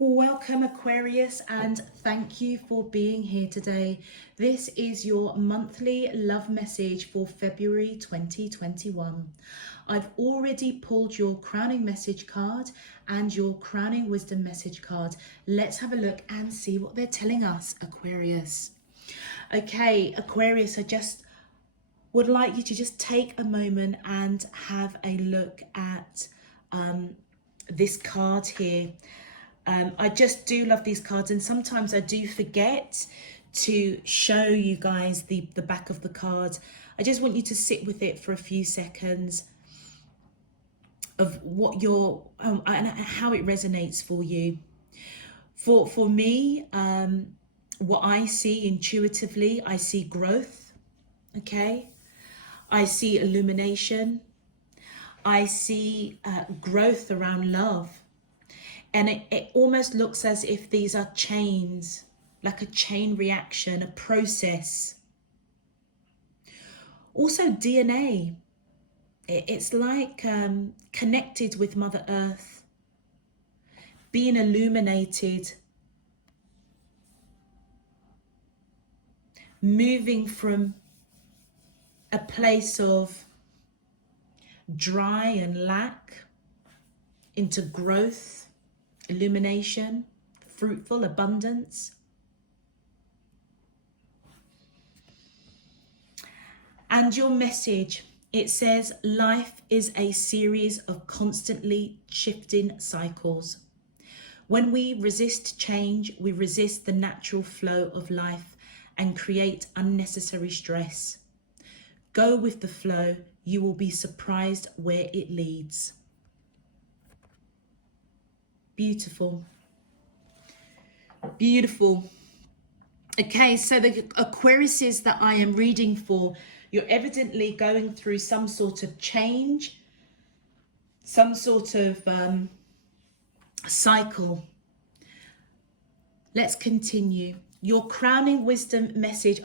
Welcome Aquarius, and thank you for being here today. This is your monthly love message for February 2021. I've already pulled your crowning message card and your crowning wisdom message card. Let's have a look and see what they're telling us, Aquarius. Okay, Aquarius, I just would like you to just take a moment and have a look at this card here. I just do love these cards, and sometimes I do forget to show you guys the back of the card. I just want you to sit with it for a few seconds of what your and how it resonates for you. For me, what I see intuitively, I see growth. Okay, I see illumination. I see growth around love. And it almost looks as if these are chains, like a chain reaction, a process. Also DNA. It's like connected with Mother Earth, being illuminated, moving from a place of dry and lack into growth, illumination, fruitful abundance. And your message, it says, life is a series of constantly shifting cycles. When we resist change, we resist the natural flow of life and create unnecessary stress. Go with the flow. You will be surprised where it leads. Beautiful. Beautiful. Okay, so the Aquariuses that I am reading for, you're evidently going through some sort of change, some sort of cycle. Let's continue. Your crowning wisdom message,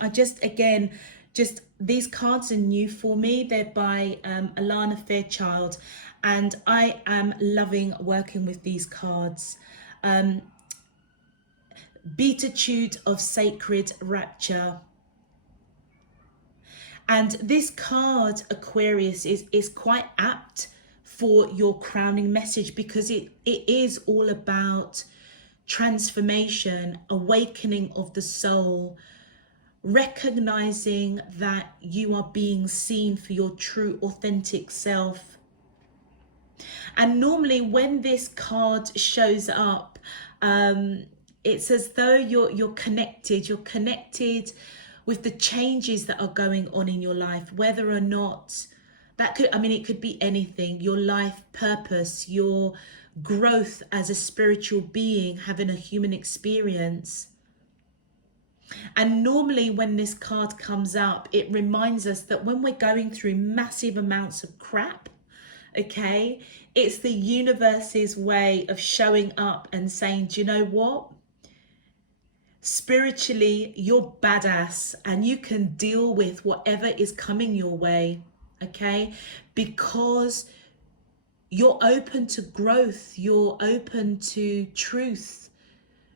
just these cards are new for me. They're by Alana Fairchild, and I am loving working with these cards. Beatitude of Sacred Rapture. And this card, Aquarius, is quite apt for your crowning message, because it is all about transformation, awakening of the soul, recognizing that you are being seen for your true authentic self. And normally when this card shows up, it's as though you're connected with the changes that are going on in your life, whether or not that could, it could be anything, your life purpose, your growth as a spiritual being, having a human experience. And normally when this card comes up, it reminds us that when we're going through massive amounts of crap, okay, it's the universe's way of showing up and saying, do you know what? Spiritually, you're badass and you can deal with whatever is coming your way, okay? Because you're open to growth, you're open to truth,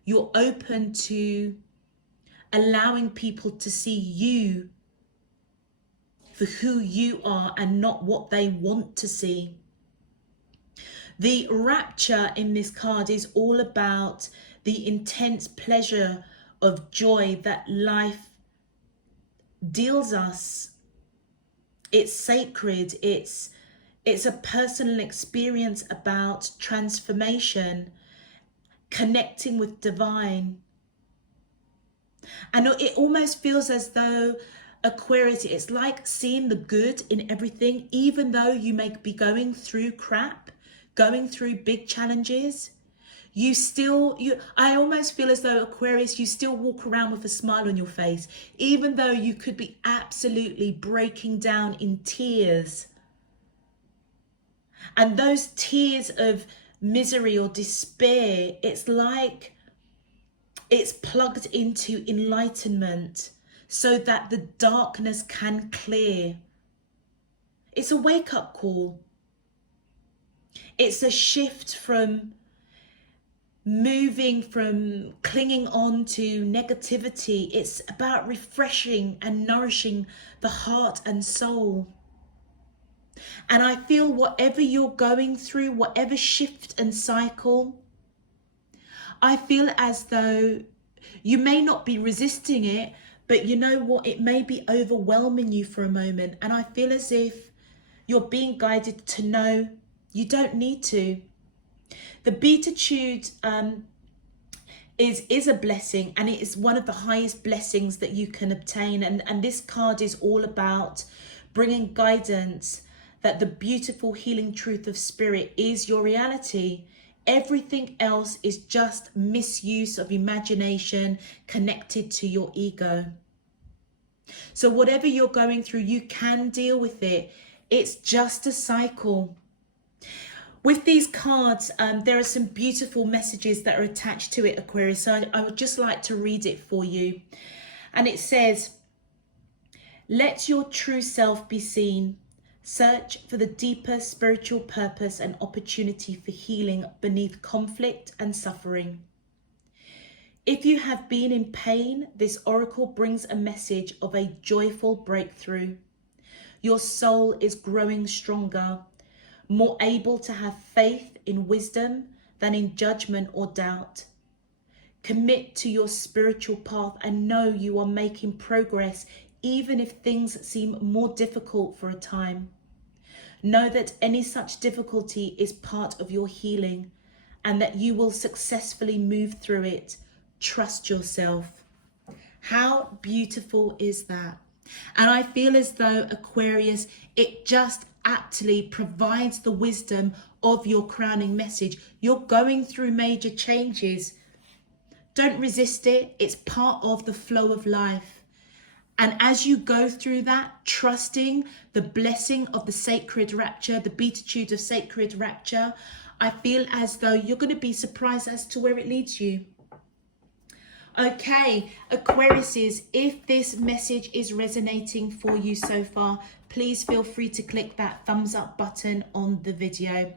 you're open to allowing people to see you for who you are and not what they want to see. The rapture in this card is all about the intense pleasure of joy that life deals us. It's sacred. It's a personal experience about transformation, connecting with divine. And it almost feels as though Aquarius, it's like seeing the good in everything, even though you may be going through crap, going through big challenges. I almost feel as though, Aquarius, you still walk around with a smile on your face, even though you could be absolutely breaking down in tears. And those tears of misery or despair, it's like it's plugged into enlightenment so that the darkness can clear. It's a wake-up call. It's a shift from moving from clinging on to negativity. It's about refreshing and nourishing the heart and soul. And I feel whatever you're going through, whatever shift and cycle, I feel as though you may not be resisting it, but you know what? It may be overwhelming you for a moment. And I feel as if you're being guided to know you don't need to. The beatitude is a blessing, and it is one of the highest blessings that you can obtain. And this card is all about bringing guidance that the beautiful healing truth of spirit is your reality. Everything else is just misuse of imagination connected to your ego. So whatever you're going through, you can deal with it. It's just a cycle. With these cards, there are some beautiful messages that are attached to it, Aquarius. So I would just like to read it for you. And it says, let your true self be seen. Search for the deeper spiritual purpose and opportunity for healing beneath conflict and suffering. If you have been in pain, this oracle brings a message of a joyful breakthrough. Your soul is growing stronger, more able to have faith in wisdom than in judgment or doubt. Commit to your spiritual path and know you are making progress, even if things seem more difficult for a time. Know that any such difficulty is part of your healing and that you will successfully move through it. Trust yourself. How beautiful is that? And I feel as though, Aquarius, it just aptly provides the wisdom of your crowning message. You're going through major changes. Don't resist it. It's part of the flow of life. And as you go through that, trusting the blessing of the sacred rapture, the beatitude of sacred rapture, I feel as though you're going to be surprised as to where it leads you. Okay, Aquariuses, if this message is resonating for you so far, please feel free to click that thumbs up button on the video.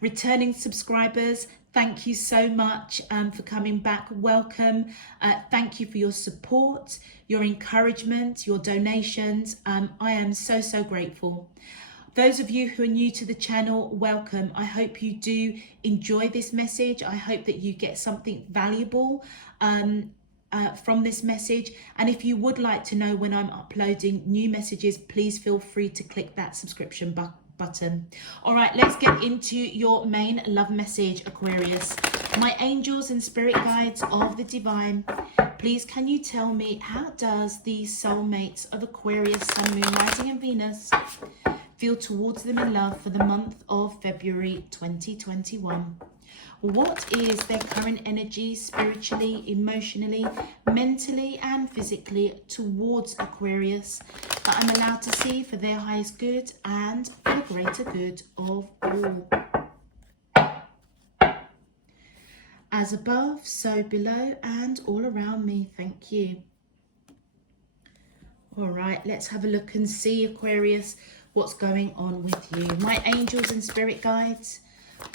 Returning subscribers, thank you so much for coming back. Welcome. Thank you for your support, your encouragement, your donations. I am so grateful. Those of you who are new to the channel, welcome. I hope you do enjoy this message. I hope that you get something valuable from this message. And if you would like to know when I'm uploading new messages, please feel free to click that subscription button. All right, let's get into your main love message, Aquarius. My angels and spirit guides of the divine, please can you tell me, how does the soulmates of Aquarius, Sun, Moon, Rising and Venus feel towards them in love for the month of February 2021? What is their current energy spiritually, emotionally, mentally and physically towards Aquarius that I'm allowed to see for their highest good and for the greater good of all? As above, so below and all around me. Thank you. All right, let's have a look and see, Aquarius, what's going on with you. My angels and spirit guides.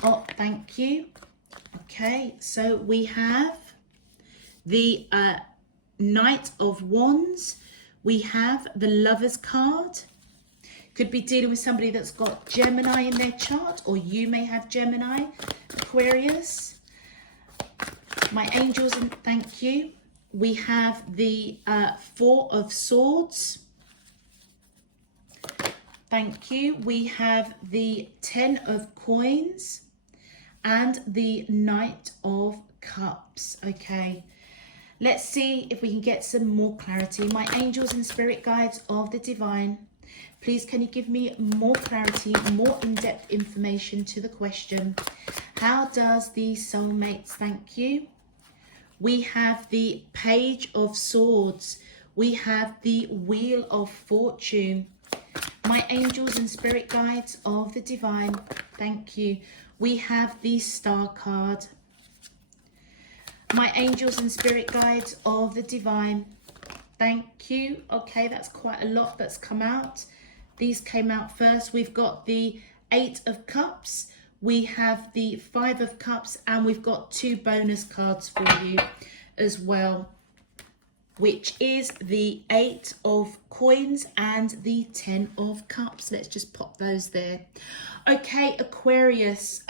Oh, thank you. Okay, so we have the Knight of Wands. We have the Lover's card. Could be dealing with somebody that's got Gemini in their chart, or you may have Gemini, Aquarius. My angels, and thank you. We have the Four of Swords. Thank you. We have the Ten of Coins and the Knight of Cups. Okay, let's see if we can get some more clarity. My angels and spirit guides of the divine, please can you give me more clarity, more in-depth information to the question. How does the soulmates, thank you. We have the Page of Swords. We have the Wheel of Fortune. My angels and spirit guides of the divine, thank you. We have the Star card. My angels and spirit guides of the divine, thank you. Okay, that's quite a lot that's come out. These came out first. We've got the Eight of Cups. we have the Five of Cups, and we've got 2 bonus cards for you as well, which is the 8 of Coins and the 10 of Cups. Let's just pop those there. Okay, Aquarius,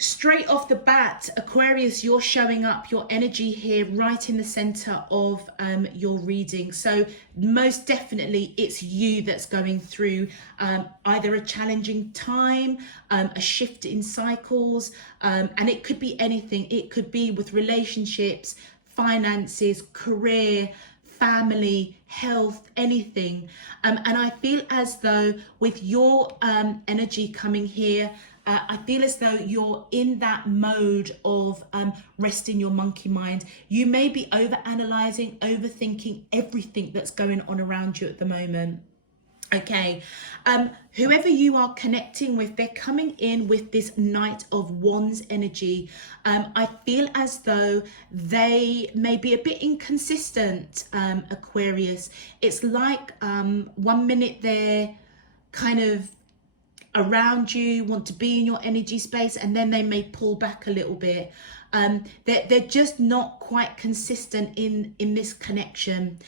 straight off the bat, Aquarius, you're showing up, your energy here right in the center of your reading. So most definitely it's you that's going through either a challenging time, a shift in cycles, and it could be anything. It could be with relationships, finances, career, family, health, anything. And I feel as though with your energy coming here, I feel as though you're in that mode of resting your monkey mind. You may be overanalyzing, overthinking everything that's going on around you at the moment. Okay, whoever you are connecting with, they're coming in with this Knight of Wands energy. I feel as though they may be a bit inconsistent, Aquarius. It's like 1 minute they're kind of around you, want to be in your energy space, and then they may pull back a little bit. They're just not quite consistent in this connection.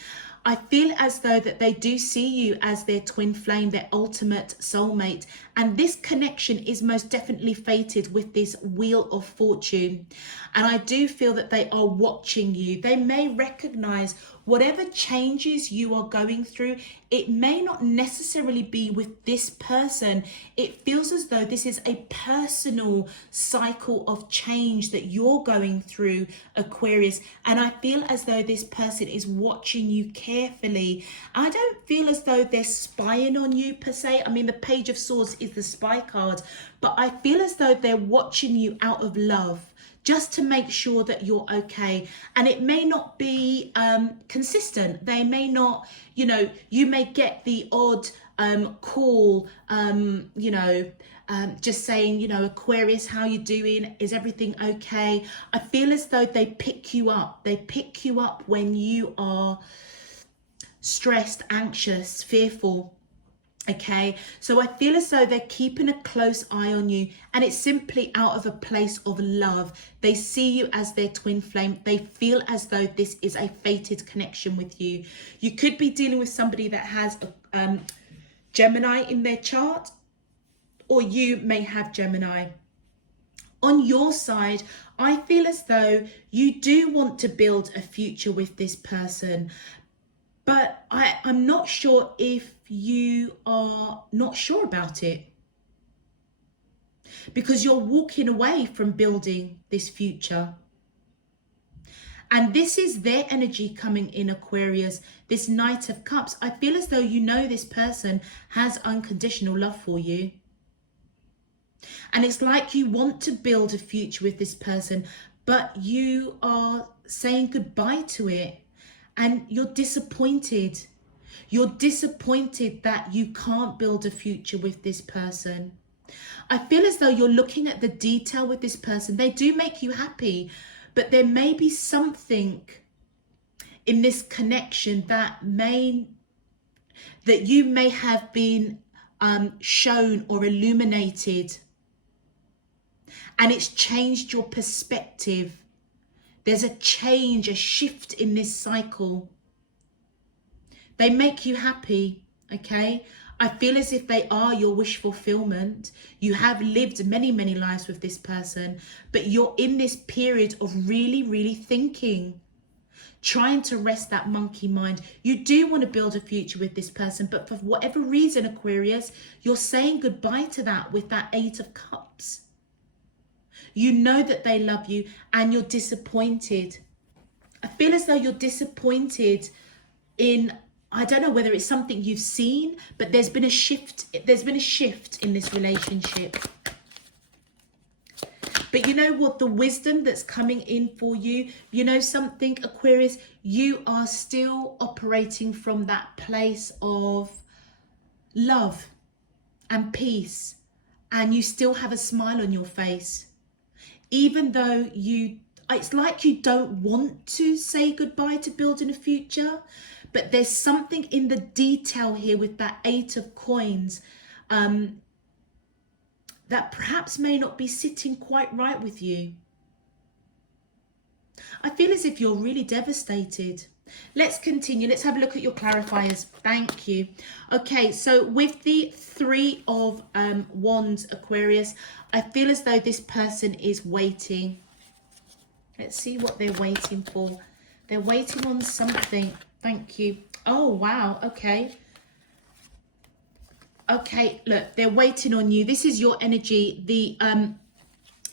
I feel as though that they do see you as their twin flame, their ultimate soulmate. And this connection is most definitely fated with this Wheel of Fortune. And I do feel that they are watching you. They may recognize whatever changes you are going through. It may not necessarily be with this person. It feels as though this is a personal cycle of change that you're going through, Aquarius. And I feel as though this person is watching you carefully. I don't feel as though they're spying on you per se. I mean, the Page of Swords is the spy card, but I feel as though they're watching you out of love, just to make sure that you're okay. And it may not be consistent. They may not, you may get the odd call, just saying, Aquarius, how you doing? Is everything okay? I feel as though they pick you up. They pick you up when you are stressed, anxious, fearful. Okay, so I feel as though they're keeping a close eye on you, and it's simply out of a place of love. They see you as their twin flame. They feel as though this is a fated connection with you. You could be dealing with somebody that has a Gemini in their chart, or you may have Gemini. On your side, I feel as though you do want to build a future with this person, but I'm not sure if you are not sure about it, because you're walking away from building this future. And this is their energy coming in, Aquarius, this Knight of Cups. I feel as though this person has unconditional love for you. And it's like you want to build a future with this person, but you are saying goodbye to it. And you're disappointed. You're disappointed that you can't build a future with this person. I feel as though you're looking at the detail with this person. They do make you happy, but there may be something in this connection that you may have been shown or illuminated, and it's changed your perspective. There's a change, a shift in this cycle. They make you happy, okay? I feel as if they are your wish fulfillment. You have lived many, many lives with this person, but you're in this period of really, really thinking, trying to rest that monkey mind. You do want to build a future with this person, but for whatever reason, Aquarius, you're saying goodbye to that with that 8 of Cups. You know that they love you, and you're disappointed. I feel as though you're disappointed in, I don't know whether it's something you've seen, but there's been a shift. There's been a shift in this relationship. But you know what? The wisdom that's coming in for you, something, Aquarius, you are still operating from that place of love and peace, and you still have a smile on your face. Even though it's like you don't want to say goodbye to building a future, but there's something in the detail here with that 8 of Coins that perhaps may not be sitting quite right with you. I feel as if you're really devastated. Let's continue. Let's have a look at your clarifiers. Thank you. Okay, so with the Three of Wands, Aquarius, I feel as though this person is waiting. Let's see what they're waiting for. They're waiting on something. Thank you. Oh, wow. Okay. Okay, look, they're waiting on you. This is your energy.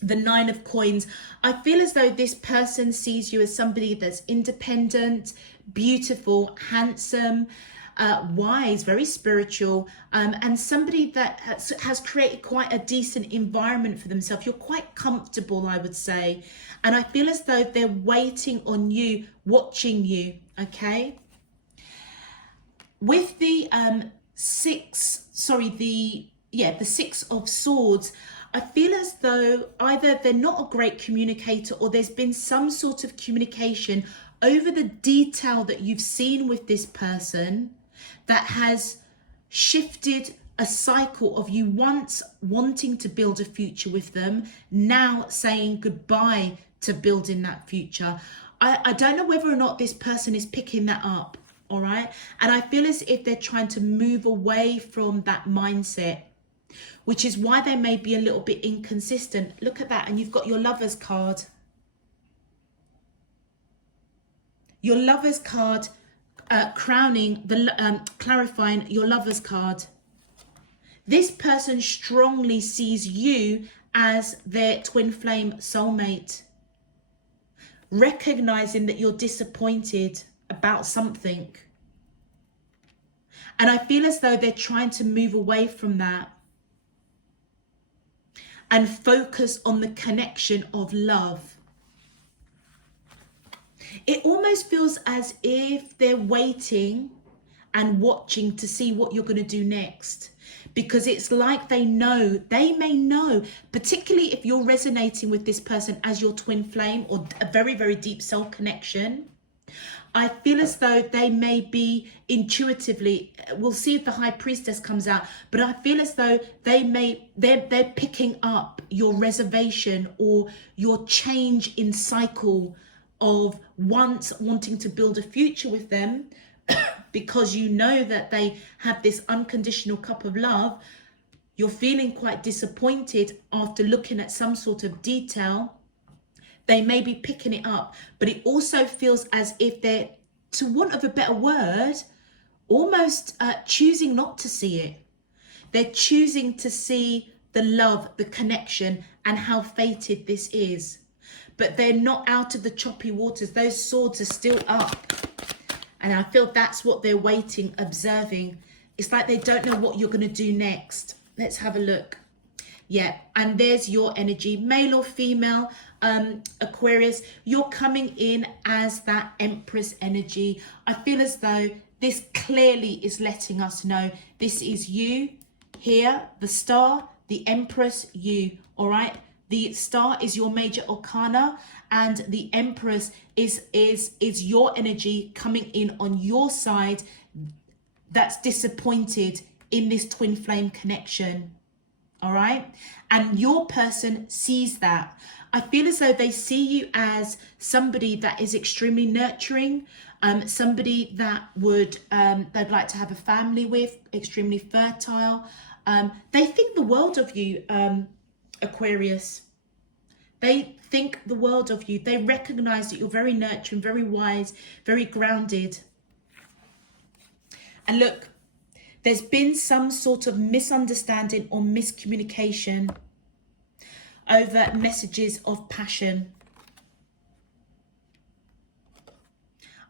The Nine of Coins. I feel as though this person sees you as somebody that's independent, beautiful, handsome, wise, very spiritual, and somebody that has created quite a decent environment for themselves. You're quite comfortable, I would say. And I feel as though they're waiting on you, watching you, okay? With the Six of Swords, I feel as though either they're not a great communicator or there's been some sort of communication over the detail that you've seen with this person that has shifted a cycle of you once wanting to build a future with them, now saying goodbye to building that future. I don't know whether or not this person is picking that up, all right? And I feel as if they're trying to move away from that mindset, which is why they may be a little bit inconsistent. Look at that. And you've got your Lovers card. Your Lovers card crowning, clarifying your Lovers card. This person strongly sees you as their twin flame soulmate, recognizing that you're disappointed about something. And I feel as though they're trying to move away from that and focus on the connection of love. It almost feels as if they're waiting and watching to see what you're going to do next, because it's like they may know, particularly if you're resonating with this person as your twin flame or a very, very deep soul connection. I feel as though they may be intuitively, we'll see if the High Priestess comes out, but I feel as though they're picking up your reservation or your change in cycle of once wanting to build a future with them because you know that they have this unconditional cup of love. You're feeling quite disappointed after looking at some sort of detail. They may be picking it up, but it also feels as if they're, to want of a better word, almost choosing not to see it. They're choosing to see the love, the connection, and how fated this is. But they're not out of the choppy waters. Those swords are still up. And I feel that's what they're waiting, observing. It's like they don't know what you're going to do next. Let's have a look. Yeah, and there's your energy, male or female, Aquarius. You're coming in as that Empress energy. I feel as though this clearly is letting us know this is you here, the Star, the Empress, you, all right? The Star is your major arcana, and the Empress is your energy coming in on your side that's disappointed in this twin flame connection. All right, and your person sees that. I feel as though they see you as somebody that is extremely nurturing, somebody that would they'd like to have a family with, extremely fertile. They think the world of you, Aquarius. They think the world of you. They recognize that you're very nurturing, very wise, very grounded. And look, there's been some sort of misunderstanding or miscommunication over messages of passion.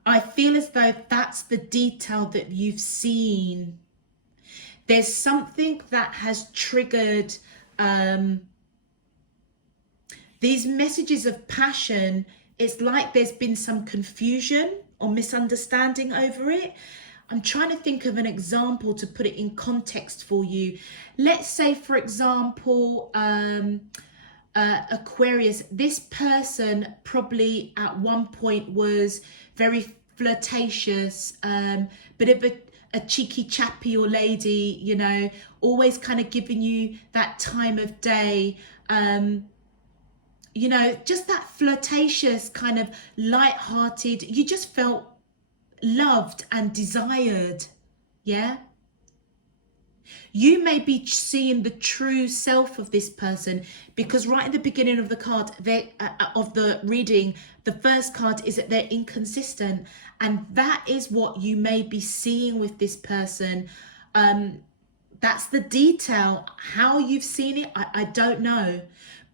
I feel as though that's the detail that you've seen. There's something that has triggered these messages of passion. It's like there's been some confusion or misunderstanding over it. I'm trying to think of an example to put it in context for you. Let's say, for example, Aquarius, this person probably at one point was very flirtatious, but a cheeky chappy or lady, you know, always kind of giving you that time of day, you know, just that flirtatious kind of light-hearted, you just felt loved and desired. Yeah, you may be seeing the true self of this person, because right at the beginning of the card, of the reading, the first card is that they're inconsistent, and that is what you may be seeing with this person. That's the detail. How you've seen it, I don't know,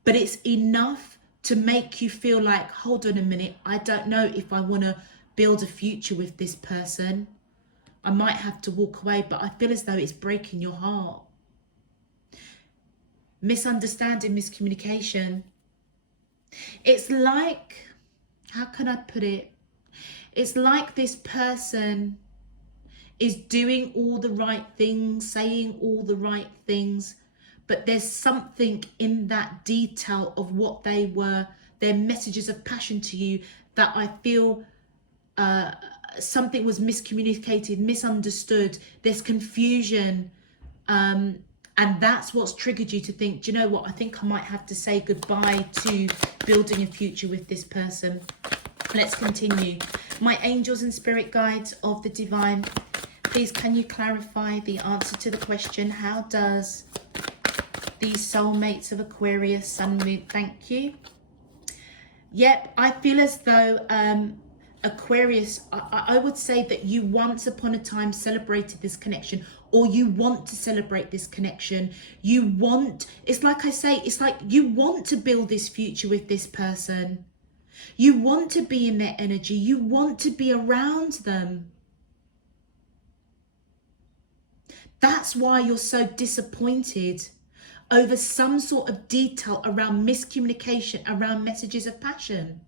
but it's enough to make you feel like, hold on a minute, I don't know if I want to build a future with this person. I might have to walk away, but I feel as though it's breaking your heart. Misunderstanding, miscommunication. It's like, how can I put it? It's like this person is doing all the right things, saying all the right things, but there's something in that detail of what they were, their messages of passion to you, that I feel something was miscommunicated, misunderstood, there's confusion, and that's what's triggered you to think, do you know what, I think I might have to say goodbye to building a future with this person. Let's continue. My angels and spirit guides of the divine, please can you clarify the answer to the question, how does these soulmates of Aquarius, Sun, Moon, thank you. Yep, I feel as though Aquarius, I would say that you once upon a time celebrated this connection, or you want to celebrate this connection. You want, it's like I say, it's like you want to build this future with this person. You want to be in their energy. You want to be around them. That's why you're so disappointed over some sort of detail around miscommunication, around messages of passion,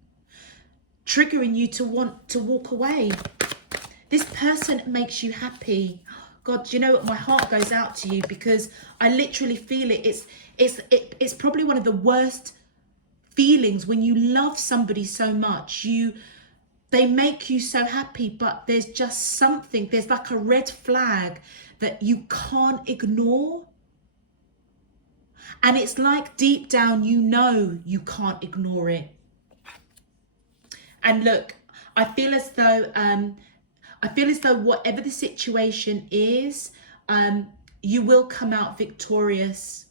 triggering you to want to walk away. This person makes you happy. God, you know what? My heart goes out to you, because I literally feel it. It's probably one of the worst feelings when you love somebody so much. They make you so happy, but there's just something, there's like a red flag that you can't ignore. And it's like deep down, you know you can't ignore it. And look, I feel as though whatever the situation is, you will come out victorious.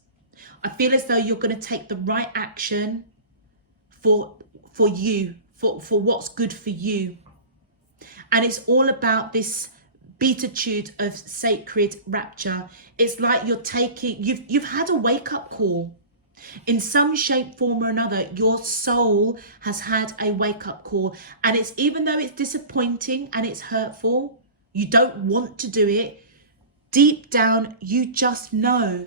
I feel as though you're going to take the right action for you, for what's good for you. And it's all about this beatitude of sacred rapture. It's like you're taking, you've had a wake-up call. In some shape, form or another, your soul has had a wake-up call. And it's, even though it's disappointing and it's hurtful, you don't want to do it, deep down you just know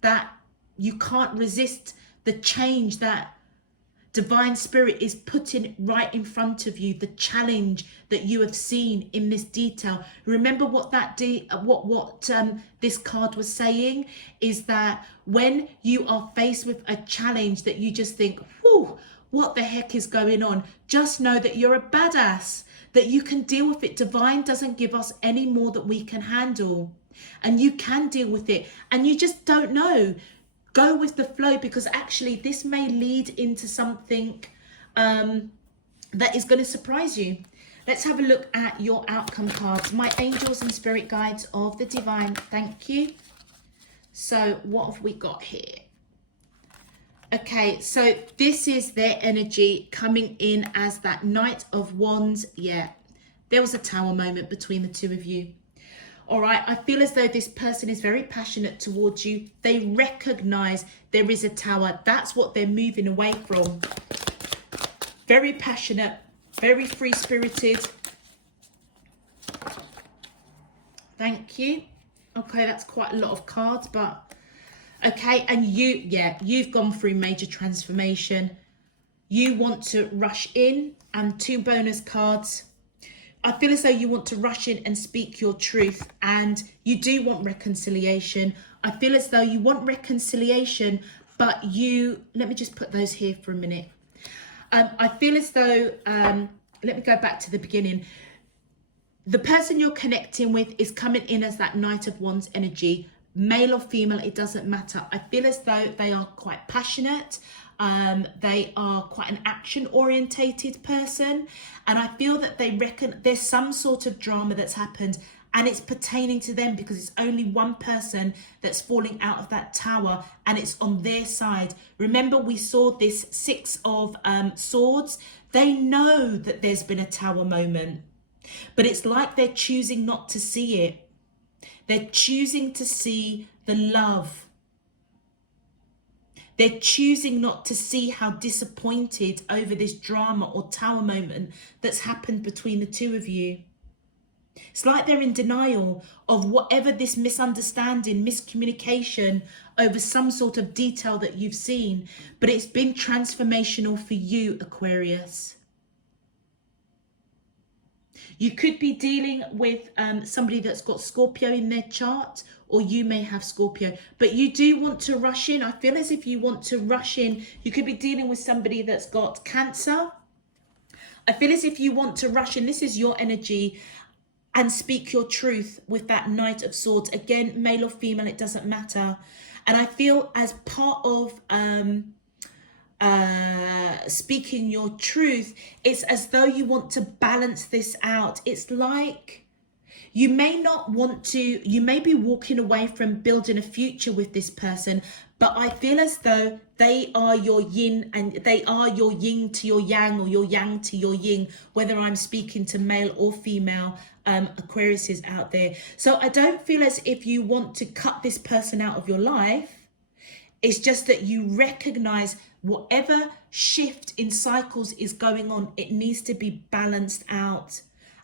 that you can't resist the change that divine spirit is putting right in front of you, the challenge that you have seen in this detail. Remember what this card was saying is that when you are faced with a challenge that you just think, whew, what the heck is going on? Just know that you're a badass, that you can deal with it. Divine doesn't give us any more that we can handle, and you can deal with it, and you just don't know. Go with the flow, because actually this may lead into something that is going to surprise you. Let's have a look at your outcome cards. My angels and spirit guides of the divine, thank you. So what have we got here? Okay, so this is their energy coming in as that Knight of Wands. Yeah, there was a tower moment between the two of you. All right, I feel as though this person is very passionate towards you. They recognize there is a tower. That's what they're moving away from. Very passionate, very free-spirited. Thank you. Okay, that's quite a lot of cards, but okay. And you've gone through major transformation. You want to rush in, and 2 bonus cards. I feel as though you want to rush in and speak your truth, and you do want reconciliation. I feel as though you want reconciliation, but let me just put those here for a minute. I feel as though, let me go back to the beginning. the person you're connecting with is coming in as that Knight of Wands energy, male or female, it doesn't matter. I feel as though they are quite passionate. They are quite an action orientated person. And I feel that they reckon there's some sort of drama that's happened, and it's pertaining to them because it's only one person that's falling out of that tower, and it's on their side. Remember, we saw this Six of Swords. They know that there's been a tower moment, but it's like they're choosing not to see it. They're choosing to see the love. They're choosing not to see how disappointed over this drama or tower moment that's happened between the two of you. It's like they're in denial of whatever this misunderstanding, miscommunication over some sort of detail that you've seen, but it's been transformational for you, Aquarius. You could be dealing with somebody that's got Scorpio in their chart, or you may have Scorpio, but you do want to rush in. I feel as if you want to rush in. You could be dealing with somebody that's got Cancer. I feel as if you want to rush in. This is your energy, and speak your truth with that Knight of Swords. Again, male or female, it doesn't matter. And I feel as part of speaking your truth, it's as though you want to balance this out. It's like you may not want to, you may be walking away from building a future with this person, but I feel as though they are your yin, and they are your yin to your yang, or your yang to your yin, whether I'm speaking to male or female Aquariuses out there. So I don't feel as if you want to cut this person out of your life. It's just that you recognize whatever shift in cycles is going on, it needs to be balanced out.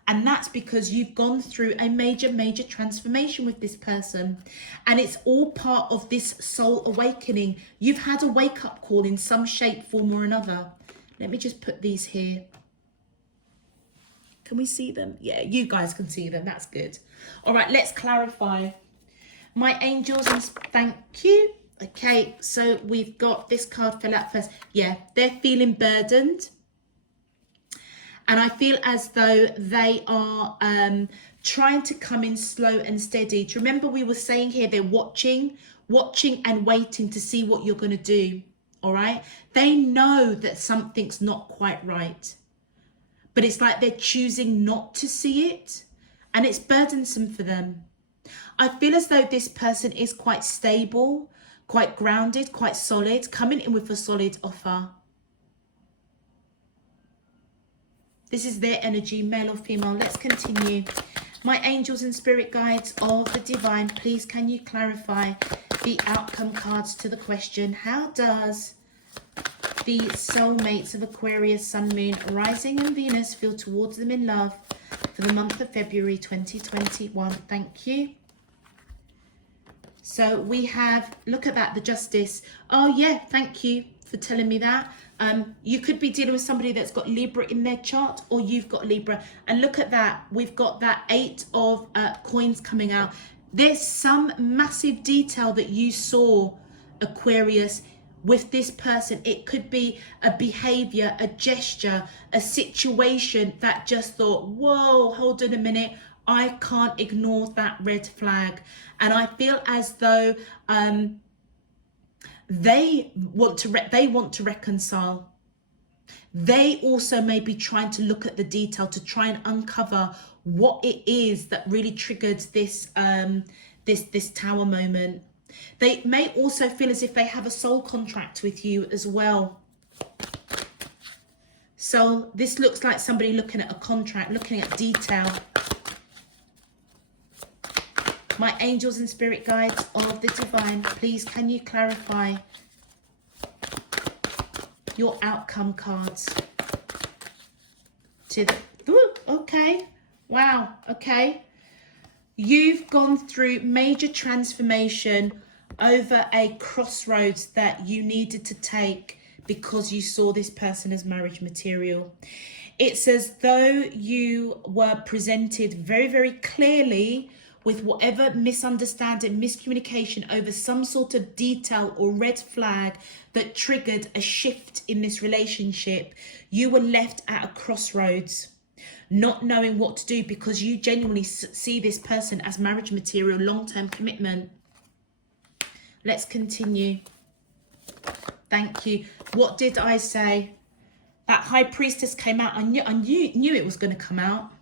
And that's because you've gone through a major transformation with this person. And it's all part of this soul awakening. You've had a wake-up call in some shape, form or another. Let me just put these here. Can we see them? Yeah, you guys can see them. That's good. All right, let's clarify. My angels, and thank you. Okay, so we've got this card fell out first. Yeah, they're feeling burdened. And I feel as though they are trying to come in slow and steady. Do you remember we were saying here they're watching and waiting to see what you're going to do, all right? They know that something's not quite right, but it's like they're choosing not to see it, and it's burdensome for them. I feel as though this person is quite stable, quite grounded, quite solid, coming in with a solid offer. This is their energy, male or female. Let's continue. My angels and spirit guides of the divine, please can you clarify the outcome cards to the question, how does the soulmates of Aquarius, Sun, Moon, Rising and Venus feel towards them in love for the month of February 2021? Thank you. So we have, look at that, the Justice. Oh yeah, thank you for telling me that. You could be dealing with somebody that's got Libra in their chart, or you've got Libra. And look at that, we've got that 8 of coins coming out. There's some massive detail that you saw, Aquarius, with this person. It could be a behavior, a gesture, a situation that just thought, whoa, hold on a minute, I can't ignore that red flag. And I feel as though they want to reconcile. They also may be trying to look at the detail to try and uncover what it is that really triggered this this tower moment. They may also feel as if they have a soul contract with you as well. So this looks like somebody looking at a contract, looking at detail. My angels and spirit guides of the divine, please can you clarify your outcome cards to the, ooh, okay, wow, okay. You've gone through major transformation over a crossroads that you needed to take because you saw this person as marriage material. It's as though you were presented very, very clearly with whatever misunderstanding, miscommunication over some sort of detail or red flag that triggered a shift in this relationship. You were left at a crossroads. not knowing what to do because you genuinely see this person as marriage material, long-term commitment. Let's continue. Thank you. What did I say? That High Priestess came out. I knew it was going to come out.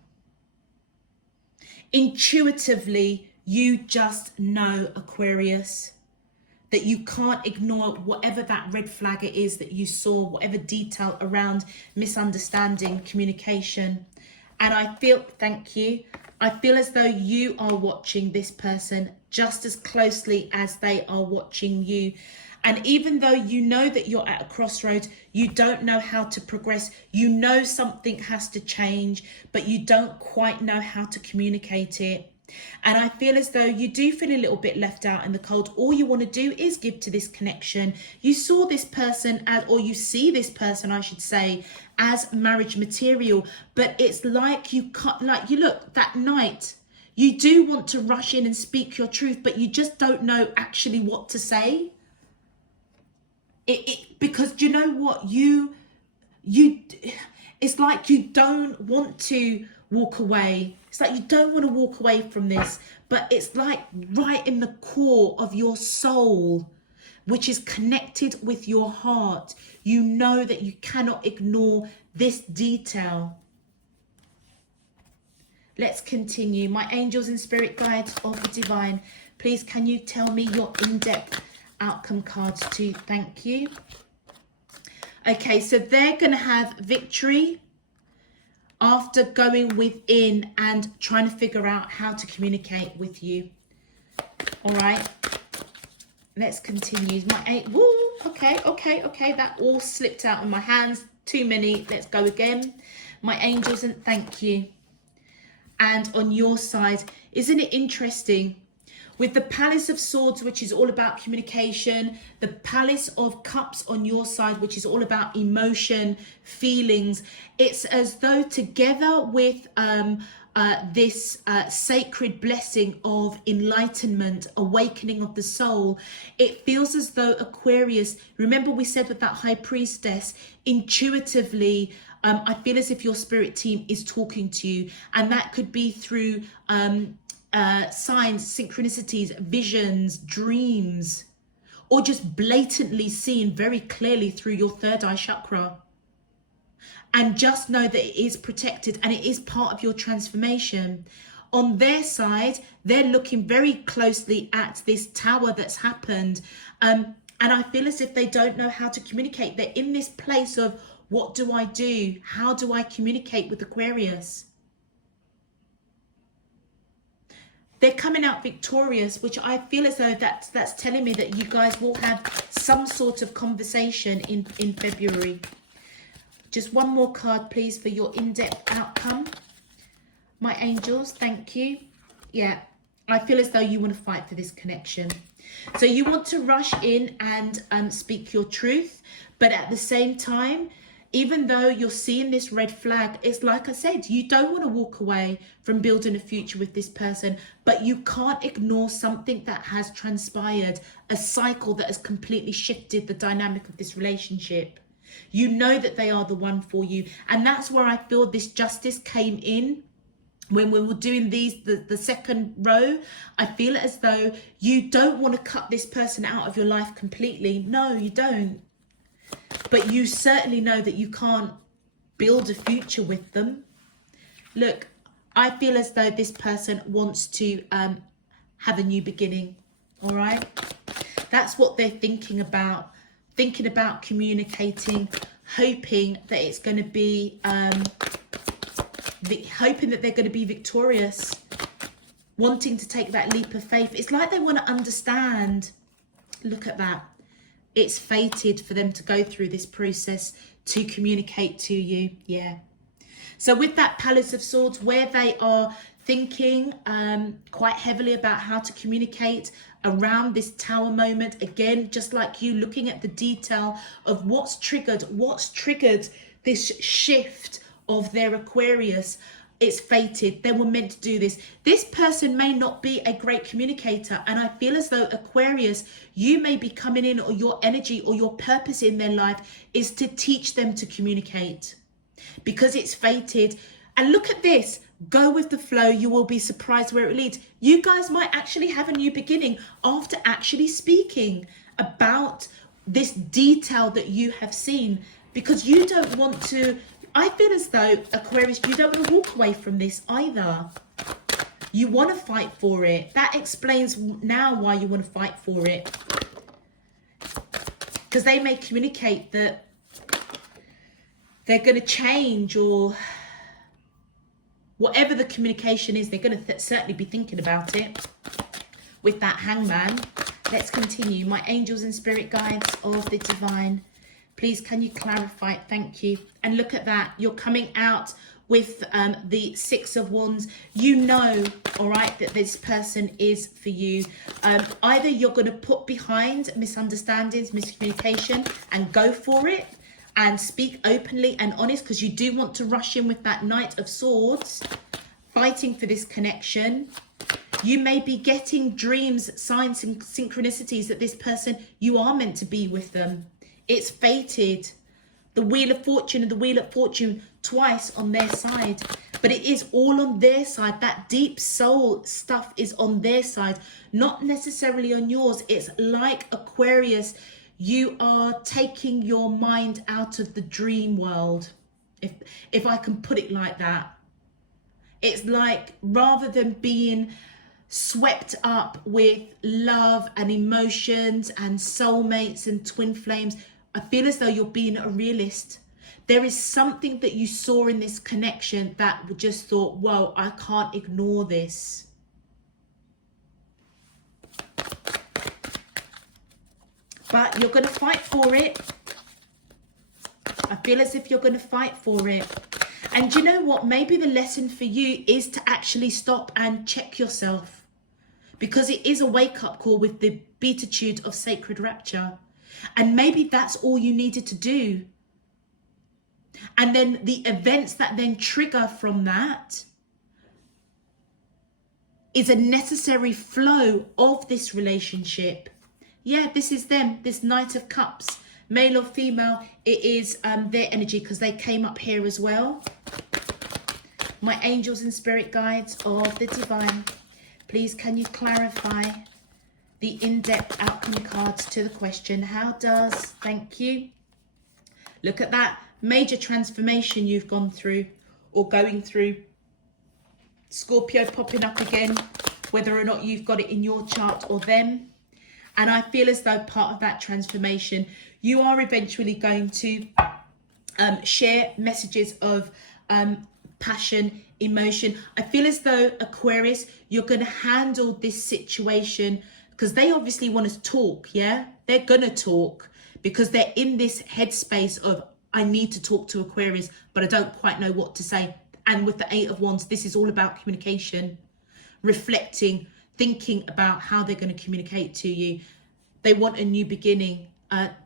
Intuitively, you just know, Aquarius, that you can't ignore whatever that red flag it is that you saw, whatever detail around misunderstanding, communication. And I feel, thank you, I feel as though you are watching this person just as closely as they are watching you. And even though you know that you're at a crossroads, you don't know how to progress, you know something has to change, but you don't quite know how to communicate it. And I feel as though you do feel a little bit left out in the cold. All you want to do is give to this connection. You saw this person as, or you see this person, I should say, as marriage material, but it's like you can't, like you look that night, you do want to rush in and speak your truth, but you just don't know actually what to say. Because you know what, you it's like you don't want to walk away. It's like you don't want to walk away from this, but it's like right in the core of your soul, which is connected with your heart. You know that you cannot ignore this detail. Let's continue. My angels and spirit guides of the divine, please can you tell me your in-depth outcome cards too? Thank you. Okay, so they're going to have victory after going within and trying to figure out how to communicate with you. All right, let's continue. Okay, that all slipped out of my hands. Too many. Let's go again. My angels, and thank you. And on your side, isn't it interesting? With the Palace of Swords, which is all about communication, the Palace of Cups on your side, which is all about emotion, feelings, it's as though together with this sacred blessing of enlightenment, awakening of the soul, it feels as though Aquarius, remember we said with that High Priestess, intuitively, I feel as if your spirit team is talking to you, and that could be through signs, synchronicities, visions, dreams, or just blatantly seen very clearly through your third eye chakra. And just know that it is protected and it is part of your transformation. On their side, they're looking very closely at this tower that's happened. And I feel as if they don't know how to communicate. They're in this place of, what do I do? How do I communicate with Aquarius? They're coming out victorious, which I feel as though that's telling me that you guys will have some sort of conversation in February. Just one more card, please, for your in-depth outcome. My angels, thank you. Yeah, I feel as though you want to fight for this connection. So you want to rush in and speak your truth, but at the same time, even though you're seeing this red flag, it's like I said, you don't want to walk away from building a future with this person, but you can't ignore something that has transpired, a cycle that has completely shifted the dynamic of this relationship. You know that they are the one for you. And that's where I feel this justice came in. When we were doing the second row, I feel as though you don't want to cut this person out of your life completely. No, you don't. But you certainly know that you can't build a future with them. Look, I feel as though this person wants to have a new beginning. All right? That's what they're thinking about. Thinking about communicating, hoping that it's going to be, hoping that they're going to be victorious, wanting to take that leap of faith. It's like they want to understand. Look at that. It's fated for them to go through this process to communicate to you. Yeah. So with that Palace of Swords, where they are thinking quite heavily about how to communicate around this tower moment, again, just like you, looking at the detail of what's triggered this shift of their Aquarius. It's fated. They were meant to do this. This person may not be a great communicator, and I feel as though Aquarius, you may be coming in, or your energy or your purpose in their life is to teach them to communicate, because it's fated. And look at this. Go with the flow. You will be surprised where it leads. You guys might actually have a new beginning after actually speaking about this detail that you have seen, because you don't want to, I feel as though, Aquarius, you don't want to walk away from this either. You want to fight for it. That explains now why you want to fight for it. Because they may communicate that they're going to change, or whatever the communication is, they're going to certainly be thinking about it. With that Hangman, let's continue. My angels and spirit guides of the divine, please can you clarify? Thank you. And look at that. You're coming out with the Six of Wands. You know, all right, that this person is for you. Either you're going to put behind misunderstandings, miscommunication, and go for it and speak openly and honest, because you do want to rush in with that Knight of Swords, fighting for this connection. You may be getting dreams, signs and synchronicities that this person, you are meant to be with them. It's fated. The Wheel of Fortune and the Wheel of Fortune twice on their side. But it is all on their side. That deep soul stuff is on their side, not necessarily on yours. It's like Aquarius, you are taking your mind out of the dream world, if I can put it like that. It's like, rather than being swept up with love and emotions and soulmates and twin flames, I feel as though you're being a realist. There is something that you saw in this connection that just thought, whoa, I can't ignore this. But you're going to fight for it. I feel as if you're going to fight for it. And you know what? Maybe the lesson for you is to actually stop and check yourself, because it is a wake-up call with the beatitude of sacred rapture. And maybe that's all you needed to do. And then the events that then trigger from that is a necessary flow of this relationship. Yeah, this is them, this Knight of Cups, male or female, it is their energy, because they came up here as well. My angels and spirit guides of the divine, please can you clarify the in-depth outcome cards to the question? How does, thank you. Look at that major transformation you've gone through or going through. Scorpio popping up again, whether or not you've got it in your chart or them. And I feel as though part of that transformation, you are eventually going to share messages of passion, emotion. I feel as though, Aquarius, you're going to handle this situation, because they obviously want to talk, yeah? They're going to talk because they're in this headspace of, I need to talk to Aquarius, but I don't quite know what to say. And with the Eight of Wands, this is all about communication, reflecting, thinking about how they're going to communicate to you. They want a new beginning.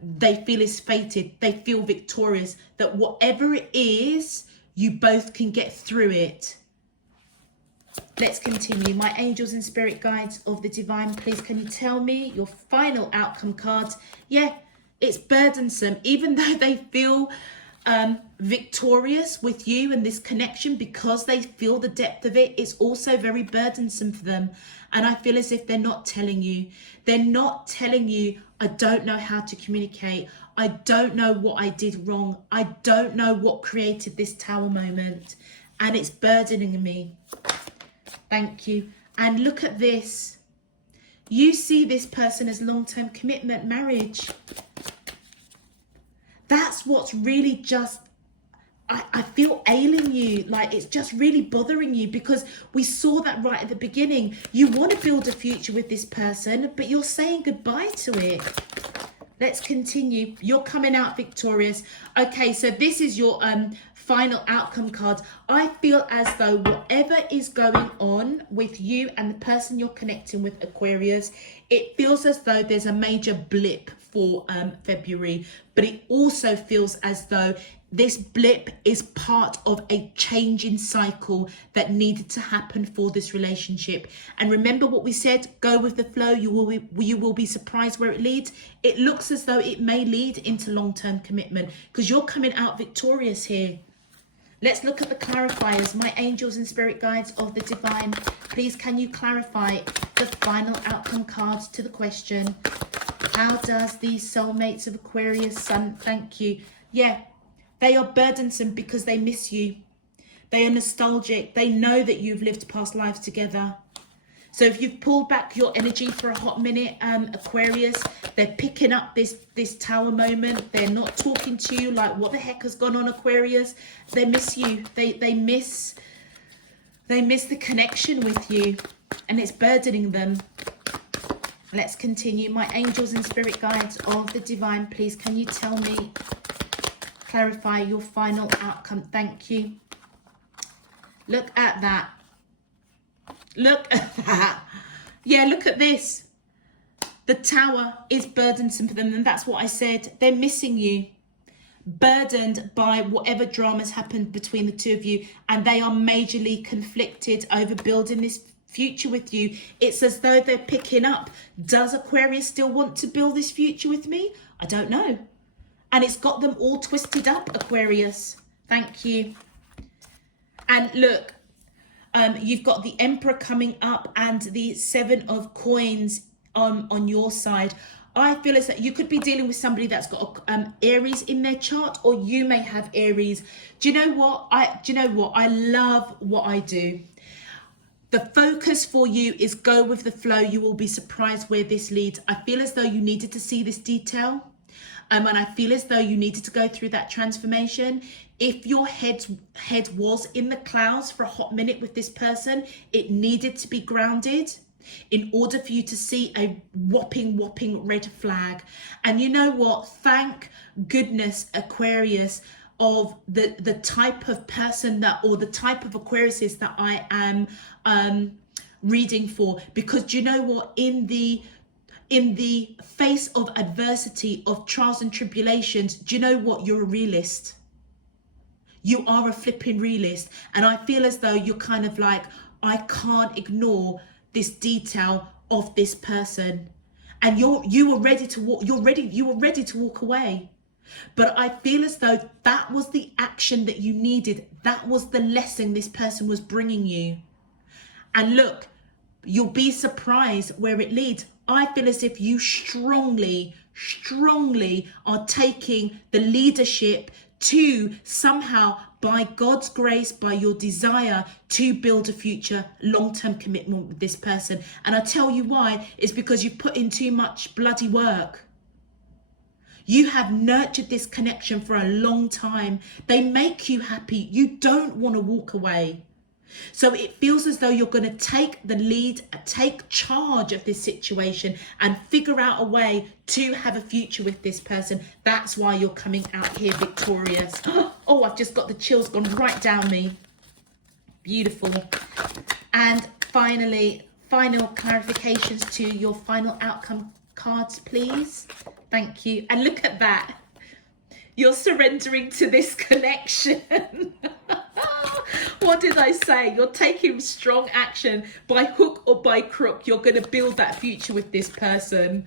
They feel it's fated. They feel victorious, that whatever it is, you both can get through it. Let's continue. My angels and spirit guides of the divine, please can you tell me your final outcome cards? Yeah, it's burdensome. Even though they feel victorious with you and this connection, because they feel the depth of it, it's also very burdensome for them. And I feel as if they're not telling you. They're not telling you, I don't know how to communicate. I don't know what I did wrong. I don't know what created this tower moment. And it's burdening me. Thank you. And look at this. You see this person as long-term commitment, marriage. That's what's really just, I feel ailing you. Like, it's just really bothering you, because we saw that right at the beginning. You want to build a future with this person, but you're saying goodbye to it. Let's continue. You're coming out victorious. Okay, so this is your final outcome card. I feel as though whatever is going on with you and the person you're connecting with, Aquarius, it feels as though there's a major blip for February, but it also feels as though this blip is part of a changing cycle that needed to happen for this relationship. And remember what we said, go with the flow. You will be surprised where it leads. It looks as though it may lead into long-term commitment, because you're coming out victorious here. Let's look at the clarifiers. My angels and spirit guides of the divine, please can you clarify the final outcome cards to the question? How does these soulmates of Aquarius sun, thank you. Yeah, they are burdensome because they miss you. They are nostalgic. They know that you've lived past lives together. So if you've pulled back your energy for a hot minute, Aquarius, they're picking up this tower moment. They're not talking to you like, what the heck has gone on, Aquarius? They miss you. They miss the connection with you, and it's burdening them. Let's continue. My angels and spirit guides of the divine, please can you tell me, clarify your final outcome? Thank you. Look at that. Look at that. Yeah, look at this. The tower is burdensome for them, and that's what I said. They're missing you, burdened by whatever dramas happened between the two of you, and they are majorly conflicted over building this future with you. It's as though they're picking up, does Aquarius still want to build this future with me? I don't know. And it's got them all twisted up, Aquarius. Thank you. And look, you've got the Emperor coming up and the Seven of Coins on your side. I feel as that you could be dealing with somebody that's got Aries in their chart, or you may have Aries. Do you know what? I love what I do. The focus for you is go with the flow. You will be surprised where this leads. I feel as though you needed to see this detail. And I feel as though you needed to go through that transformation. If your head was in the clouds for a hot minute with this person, it needed to be grounded in order for you to see a whopping red flag. And you know what? Thank goodness, Aquarius, of the type of person that, or the type of Aquariuses that I am reading for. Because do you know what? In the face of adversity, of trials and tribulations, do you know what? You're a realist. You are a flipping realist. And I feel as though you're kind of like, I can't ignore this detail of this person. And you were ready to walk, you were ready to walk away. But I feel as though that was the action that you needed. That was the lesson this person was bringing you. And look, you'll be surprised where it leads. I feel as if you strongly are taking the leadership to somehow, by God's grace, by your desire to build a future long-term commitment with this person. And I tell you why, it's because you've put in too much bloody work. You have nurtured this connection for a long time. They make you happy. You don't want to walk away. So it feels as though you're going to take the lead, take charge of this situation and figure out a way to have a future with this person. That's why you're coming out here victorious. Oh, I've just got the chills gone right down me. Beautiful. And finally, final clarifications to your final outcome cards, please. Thank you. And look at that. You're surrendering to this connection. What did I say? You're taking strong action. By hook or by crook, you're going to build that future with this person.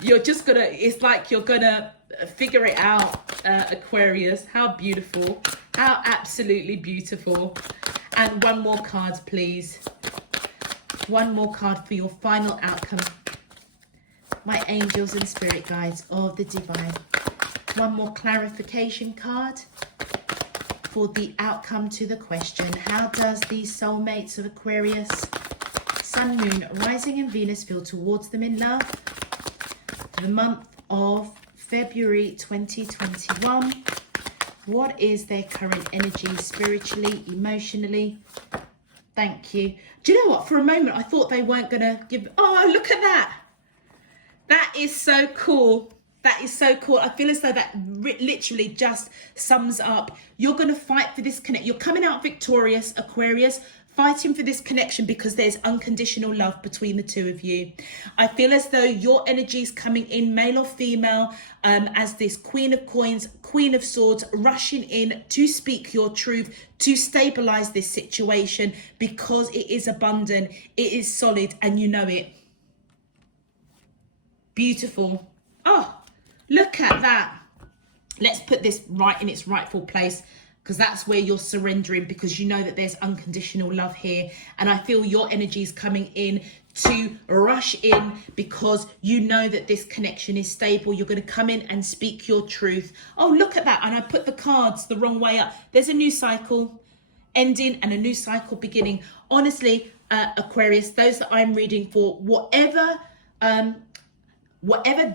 You're just going to, it's like you're going to figure it out, Aquarius. How beautiful. How absolutely beautiful. And one more card, please. One more card for your final outcome. My angels and spirit guides of the divine. One more clarification card for the outcome to the question. How does the soulmates of Aquarius, Sun, Moon, Rising and Venus feel towards them in love for the month of February 2021? What is their current energy spiritually, emotionally? Thank you. Do you know what? For a moment, I thought they weren't going to give... Oh, look at that. That is so cool. That is so cool. I feel as though that literally just sums up. You're going to fight for this connect. You're coming out victorious, Aquarius, fighting for this connection because there's unconditional love between the two of you. I feel as though your energy is coming in, male or female, as this Queen of Coins, Queen of Swords, rushing in to speak your truth, to stabilize this situation because it is abundant, it is solid, and you know it. Beautiful. Oh, look at that. Let's put this right in its rightful place. because that's where you're surrendering, because you know that there's unconditional love here. And I feel your energy is coming in to rush in because you know that this connection is stable. You're going to come in and speak your truth. Oh, look at that. And I put the cards the wrong way up. There's a new cycle ending and a new cycle beginning. Honestly, Aquarius, those that I'm reading for, whatever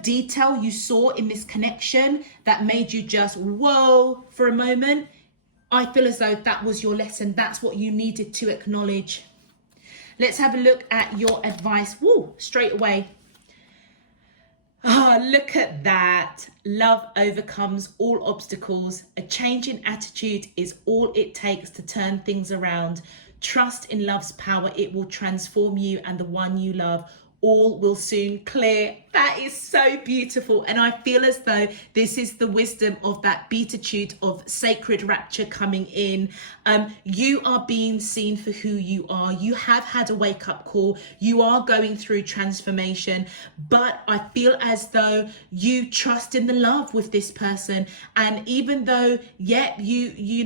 detail you saw in this connection that made you just whoa for a moment, I feel as though that was your lesson. That's what you needed to acknowledge. Let's have a look at your advice. Woo, straight away. Ah, look at that. Love overcomes all obstacles. A change in attitude is all it takes to turn things around. Trust in love's power. It will transform you and the one you love. All will soon clear. That is so beautiful. And I feel as though this is the wisdom of that beatitude of sacred rapture coming in. You are being seen for who you are. You have had a wake-up call. You are going through transformation. But I feel as though you trust in the love with this person. And even though, you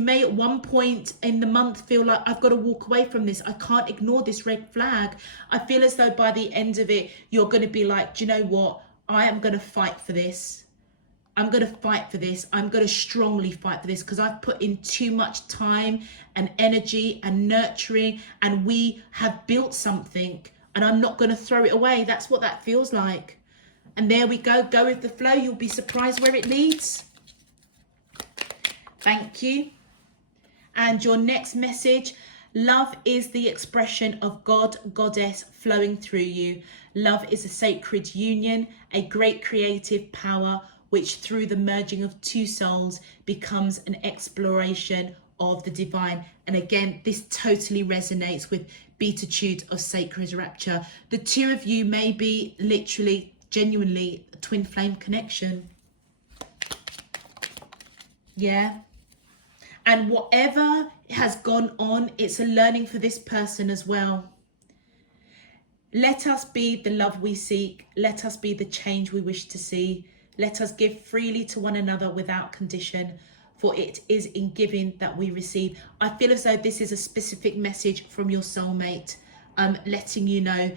may at one point in the month feel like, I've got to walk away from this. I can't ignore this red flag. I feel as though by the end of it, you're going to be like, do you know what? I am going to fight for this. I'm going to fight for this. I'm going to strongly fight for this because I've put in too much time and energy and nurturing, and we have built something, and I'm not going to throw it away. That's what that feels like. And there we go. Go with the flow. You'll be surprised where it leads. Thank you. And your next message: love is the expression of God, Goddess flowing through you. Love is a sacred union, a great creative power, which through the merging of two souls becomes an exploration of the divine. And again, this totally resonates with beatitude of sacred rapture. The two of you may be literally, genuinely a twin flame connection. Yeah. And whatever has gone on, it's a learning for this person as well. Let us be the love we seek. Let us be the change we wish to see. Let us give freely to one another without condition, for it is in giving that we receive. I feel as though this is a specific message from your soulmate, letting you know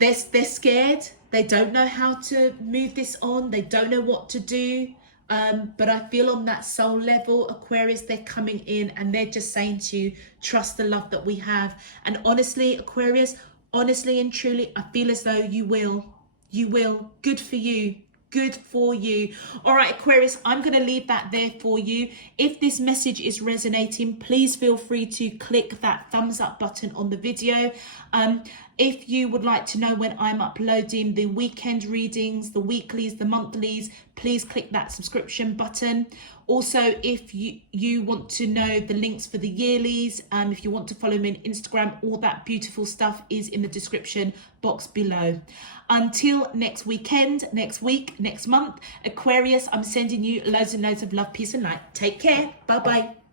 they're scared. They don't know how to move this on. They don't know what to do. But I feel on that soul level, Aquarius, they're coming in and they're just saying to you, trust the love that we have. And honestly, Aquarius, honestly and truly, I feel as though you will. Good for you. Good for you. All right, Aquarius, I'm going to leave that there for you. If this message is resonating, please feel free to click that thumbs up button on the video. If you would like to know when I'm uploading the weekend readings, the weeklies, the monthlies, please click that subscription button. Also, if you want to know the links for the yearlies, if you want to follow me on Instagram, all that beautiful stuff is in the description box below. Until next weekend, next week, next month, Aquarius, I'm sending you loads and loads of love, peace and light. Take care. Bye-bye.